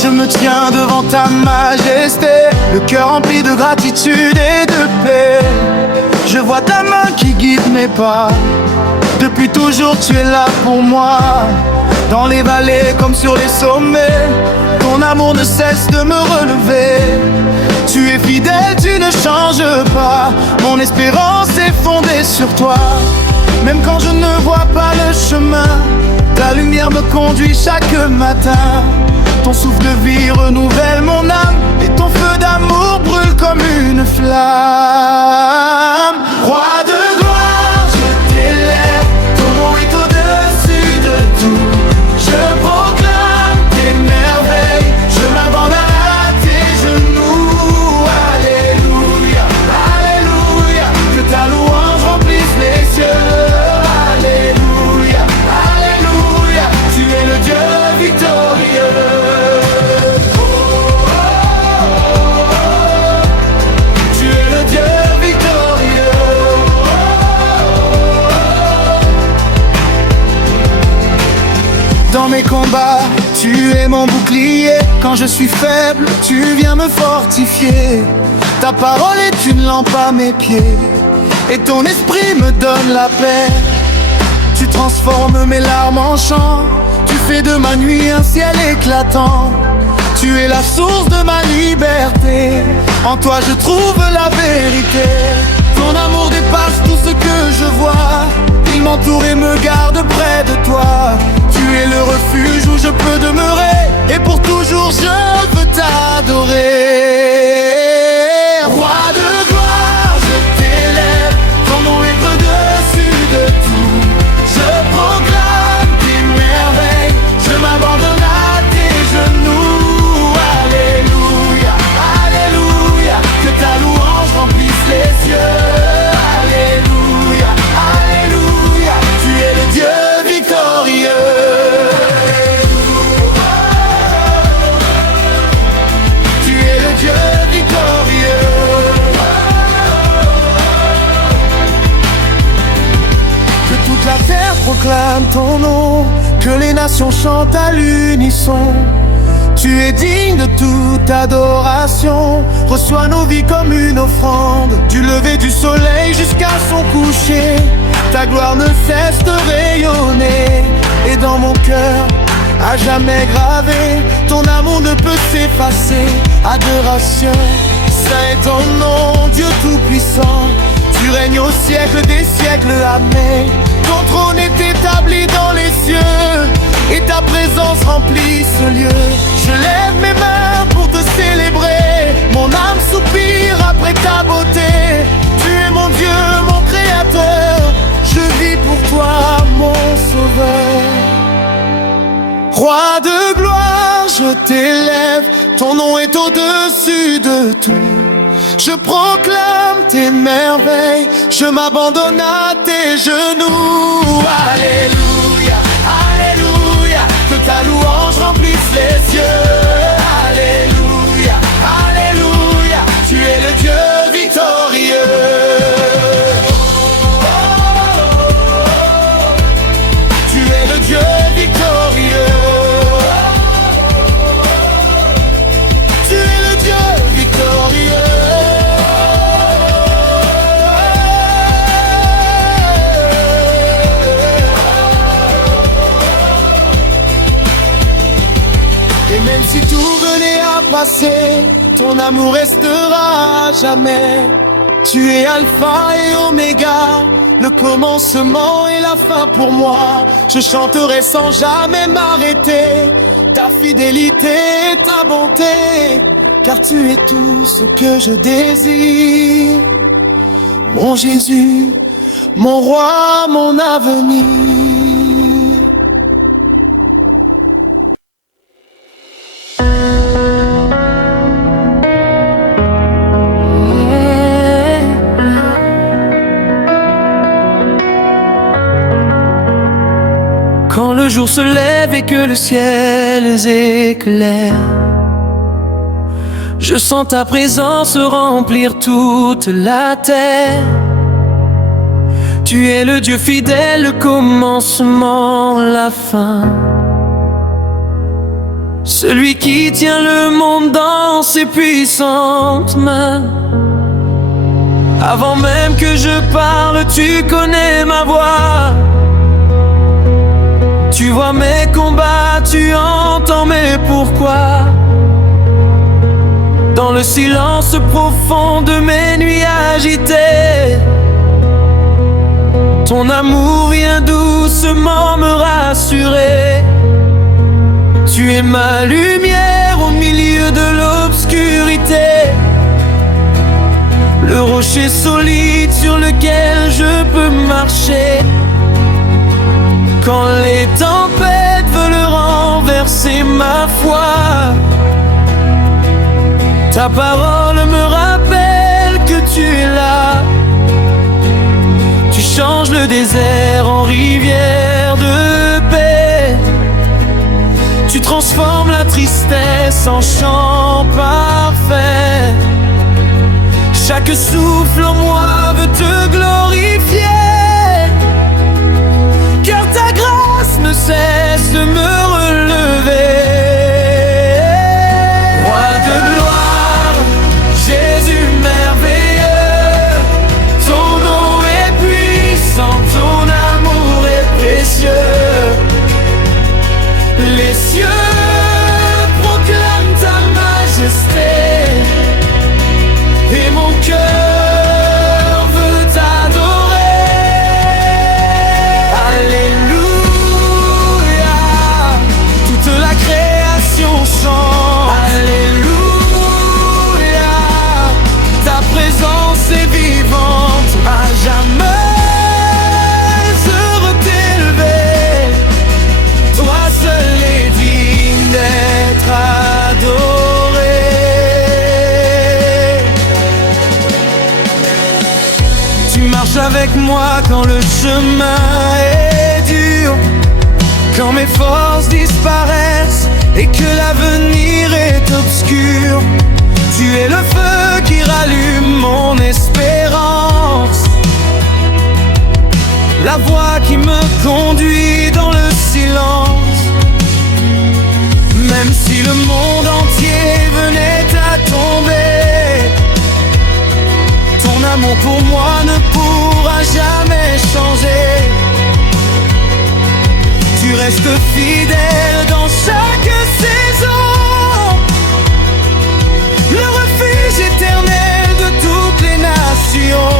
je me tiens devant ta majesté, le cœur rempli de gratitude et de paix. Je vois ta main qui guide mes pas. Depuis toujours tu es là pour moi. Dans les vallées comme sur les sommets, ton amour ne cesse de me relever. Tu es fidèle, tu ne changes pas. Mon espérance est fondée sur toi. Même quand je ne vois pas le chemin, ta lumière me conduit chaque matin. Ton souffle de vie renouvelle mon âme, et ton feu d'amour brûle comme une flamme. Roi de gloire, je t'élève, ton nom est au-dessus de tout. Je proclame tes merveilles, je m'abandonne à tes genoux. Alléluia, alléluia, que ta louange remplisse les cieux. Alléluia, alléluia, tu es le Dieu victorieux. Tu es le Dieu victorieux. Dans mes combats, tu es mon bouclier. Quand je suis faible, tu viens me fortifier. Ta parole est une lampe à mes pieds, et ton esprit me donne la paix. Tu transformes mes larmes en chant, tu fais de ma nuit un ciel éclatant. Tu es la source de ma liberté, en toi je trouve la vérité. Ton amour dépasse tout ce que je vois, il m'entoure et me garde près de toi. Tu es le refuge où je peux demeurer, et pour toujours je veux t'adorer. Roi de gloire, je t'élève, ton nom est au-dessus de tout. Je proclame tes merveilles, je m'abandonne à tes genoux. Alléluia, alléluia, que ta louange remplisse les cieux. Alléluia, alléluia, tu es le Dieu victorieux. Tu es le Dieu victorieux. Que toute la terre proclame ton nom, que les nations chantent à l'unisson. Tu es digne de toute adoration, reçois nos vies comme une offrande. Du lever du soleil jusqu'à son coucher, ta gloire ne cesse de rayonner. Et dans mon cœur, à jamais gravé, ton amour ne peut s'effacer. Adoration, saint est ton nom, Dieu tout-puissant. Tu règnes au siècle des siècles, amen. Ton trône est établi dans les cieux, et ta présence remplit ce lieu. Je lève mes mains pour te célébrer, mon âme soupire après ta beauté. Tu es mon Dieu, mon créateur, je vis pour toi, mon sauveur. Roi de gloire, je t'élève, ton nom est au-dessus de tout. Je proclame tes merveilles, je m'abandonne à tes genoux. Alléluia, alléluia, que ta louange remplisse les cieux. Alléluia, alléluia, tu es le Dieu victorieux. Tu es le Dieu victorieux. Tu es le Dieu victorieux. Et même si tout venait à passer, ton amour restera à jamais. Tu es Alpha et Oméga, le commencement et la fin pour moi. Je chanterai sans jamais m'arrêter ta fidélité et ta bonté, car tu es tout ce que je désire. Mon Jésus, mon roi, mon avenir. Quand le jour se lève et que le ciel éclaire, je sens ta présence remplir toute la terre. Tu es le Dieu fidèle, le commencement, la fin. celui qui tient le monde dans ses puissantes mains. Avant même que je parle, tu connais ma voix. Tu vois mes combats, tu entends mes pourquoi. Dans le silence profond de mes nuits agitées, ton amour vient doucement me rassurer. Tu es ma lumière au milieu de l'obscurité, le rocher solide sur lequel je peux marcher. Quand les tempêtes veulent renverser ma foi, ta parole me rappelle que tu es là. Tu changes le désert en rivière de paix. Tu transformes la tristesse en chant parfait. Chaque souffle en moi veut te glorifier, car ta grâce ne cesse de me relever. Roi de gloire, Jésus merveilleux, ton nom est puissant, ton amour est précieux. Les cieux proclament ta majesté, et mon cœur veut t'adorer. Alléluia, toute la création chante. Alléluia, ta présence est vivante, à jamais heureux t'élever. Toi seul est digne d'être adoré. Tu marches avec moi quand le chemin est dur, quand mes forces disparaissent et que l'avenir est obscur. Tu es le feu qui rallume mon espérance, la voix qui me conduit dans le silence. Même si le monde entier venait à tomber, ton amour pour moi ne pourra jamais changer. Tu restes fidèle dans chaque saison, le refuge éternel de toutes les nations.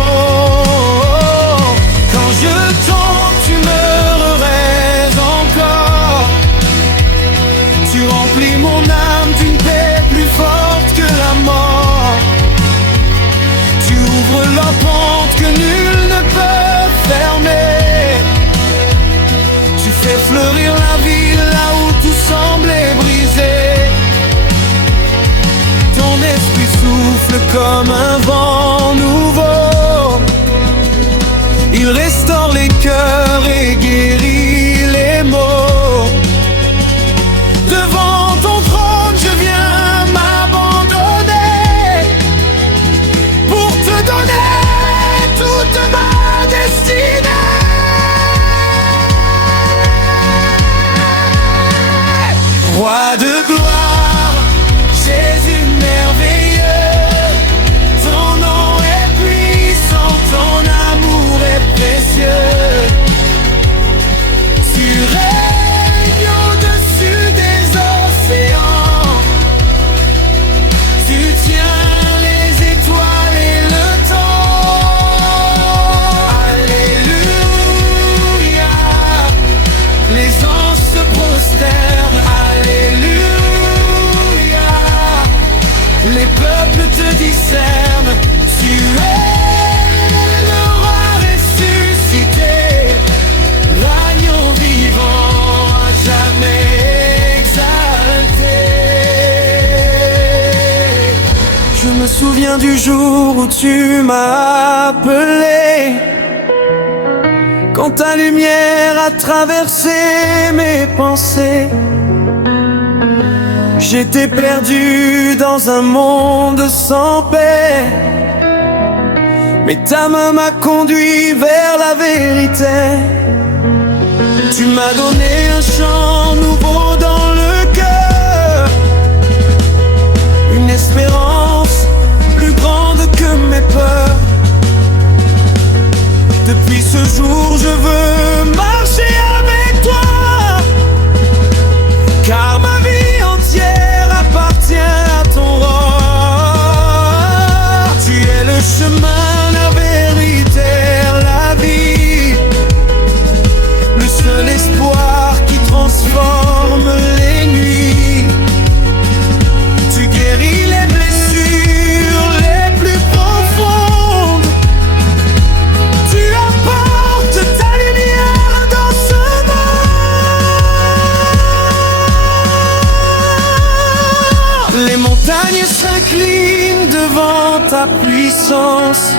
Quand je tombe, tu me relèves encore. Tu remplis mon âme d'une paix plus forte que la mort. Tu ouvres la porte que nul ne peut fermer. Tu fais fleurir la ville là où tout semblait brisé. Ton esprit souffle comme un vent nouveau. Il restaure les cœurs et guérit les maux. Devant ton trône, je viens m'abandonner pour te donner toute ma destinée. Roi de gloire, Jésus merveilleux, ton nom est puissant, ton amour est précieux. Tu règnes au-dessus des océans, tu tiens les étoiles et le temps. Alléluia, les anges se prosternent. Alléluia, les peuples te discernent. Tu es le roi ressuscité, l'agneau vivant à jamais exalté. Je me souviens du jour où tu m'as appelé, quand ta lumière a traversé mes pensées. J'étais perdu dans un monde sans paix, mais ta main m'a conduit vers la vérité. Tu m'as donné un chant nouveau dans le cœur, montagnes s'inclinent devant ta puissance.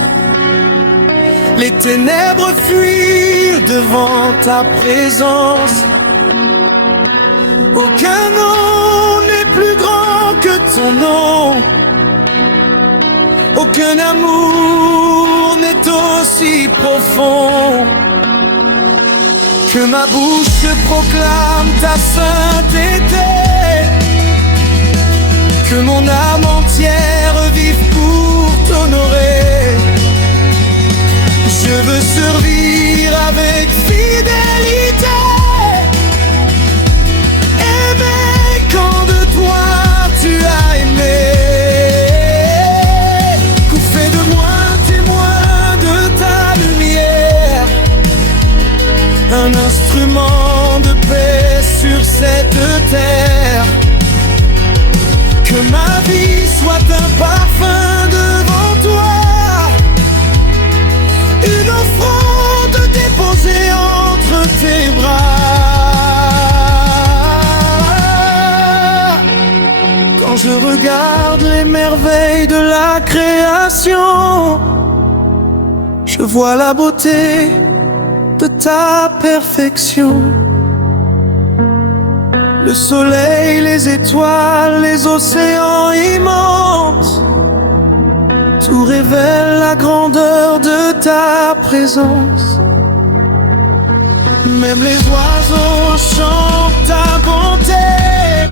Les ténèbres fuient devant ta présence. Aucun nom n'est plus grand que ton nom. Aucun amour n'est aussi profond. Que ma bouche proclame ta sainteté. Que mon âme entière vive pour t'honorer. Je veux servir avec fidélité. Aimer quand de toi tu as aimé. Qu'on fait de moi témoin de ta lumière. Un instrument de paix sur cette terre. Que ma vie soit un parfum devant toi. Une offrande déposée entre tes bras. Quand je regarde les merveilles de la création, je vois la beauté de ta perfection. Le soleil, les étoiles, les océans immenses, tout révèle la grandeur de ta présence. Même les oiseaux chantent ta bonté.